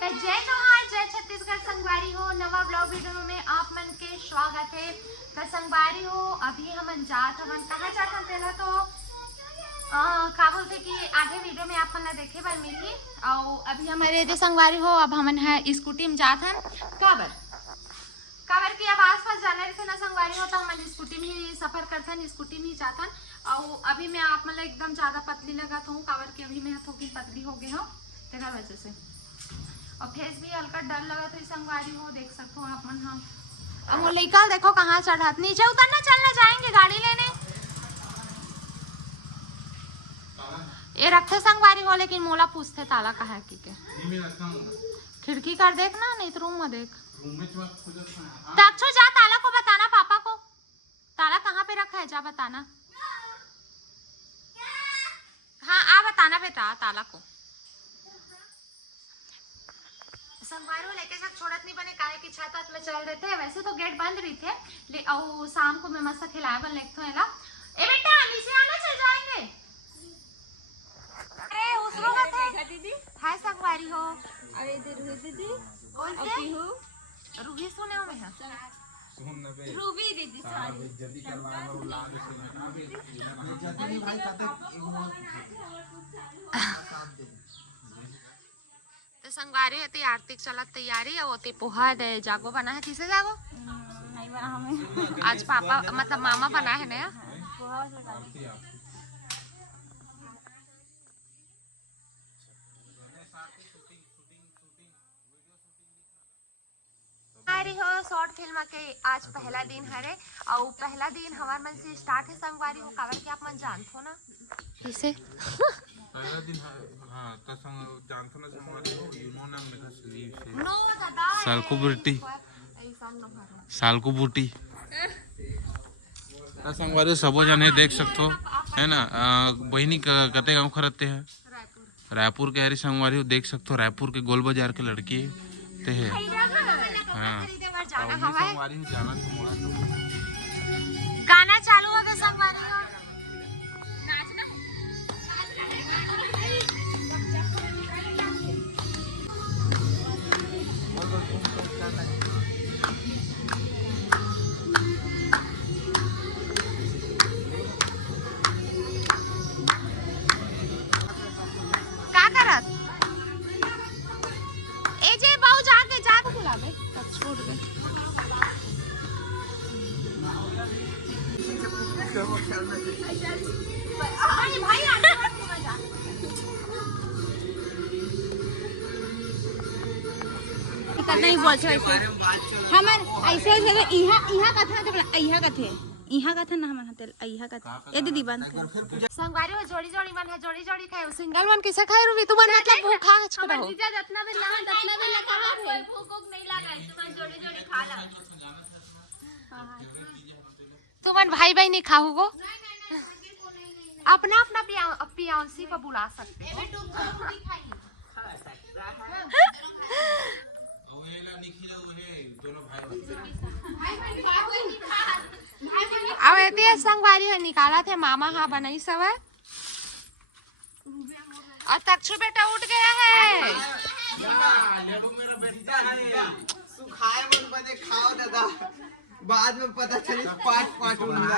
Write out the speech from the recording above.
तो जय जोहार जय छत्तीसगढ़ संगवारी हो नवा ब्लॉग वीडियो में आप मन के स्वागत है। तो संगवारी हो अभी हम जात हवन कहाँ जात हम पहला तो का बोलते कि आगे वीडियो में आप मन देखे बर मिली और अभी हमारे यदि संगवारी हो अब हमन है स्कूटी में जात हन काबर की अब आस पास जाने रहे ना संगवारी हो तो हम स्कूटी में ही सफर करते हैं, स्कूटी में ही जाता हन। और अभी मैं आप मतलब एकदम ज्यादा पतली लगा हूँ काबर की अभी मैं थोड़ी पतली हो गई हूँ तेरा वजह से और फेस भी हल्का डर लगा तो संगवारी हो देख सकते हो आप मन। हाँ अब वो लड़का देखो कहाँ चढ़ा नीचे उतरना चलने जाएंगे गाड़ी लेने ये रखे संगवारी हो लेकिन मोला पूछते ताला का है की के खिड़की कर देखना नहीं तो रूम में देख तक्षु जा ताला को बताना पापा को ताला कहाँ पे रखा है जा बताना। हाँ आ बताना बेटा ताला को संगवारी लेके सब छोड़त नहीं बने काहे की छत में चल रहे थे वैसे तो गेट बंद रही थे और शाम को मैं मस्त खिलाए बन लेते हैं ए बेटा नीचे आना चल जाएंगे। अरे उसरो का दीदी हाय संगवारी हो अरे इधर दीदी कौन से रूही सुने हो मैं रूबी दीदी सॉरी तो संगवारी होती आर्थिक चलत तैयारी और होती पोहा दे जागो बना है किसे जागो नहीं बना हमें आज पापा मतलब मामा बना है ना पोहा से हो शॉर्ट फिल्म के आज पहला दिन हरे और पहला दिन हमार मन से स्टार्ट है संगवारी हो काबर के आप मन जानथो ना किसे पहला दिन हां तो जानथो ना संगवारी हो यूनो नाम लिखा स्लीव से नो दादा सालको बूटी संगवारी सबो जने देख सकते हो है ना। बहनी कते गांव खरते हैं रायपुर के हरी संगवारी हो देख सकते हो रायपुर के गोल बाजार के लड़की ते है। हाँ संगवारी हो जाना तो मोड़ा गाना चालू हो गया संगवारी हो नाचना का करत ए जे बाऊ जाके बुलावे तब छोड़ दे नहीं बोल ऐसे हमर ऐसे ऐसे इहा कथा तो इहा कथे ना हमन हते इहा कथे ए दीदी बंद संगवारी हो जोड़ी जोड़ी मन है जोड़ी जोड़ी खाए सिंगल मन किसे खाए रुबी तू मन मतलब भूखा हच रहो जीजा जितना भी लहन दतना भी लगा है भूख नहीं लगा तुम जोड़ी जोड़ी खा ला तुम भाई भाई नहीं खाओ गो अपना अपना पियांसी को बुला सकते अब संगवारी है निकाला थे मामा हाँ बनाई सब है और तक्षु बेटा उठ गया है सुखाए मन बने खाओ दादा बाद में पता चली पाट पाट मन नहीं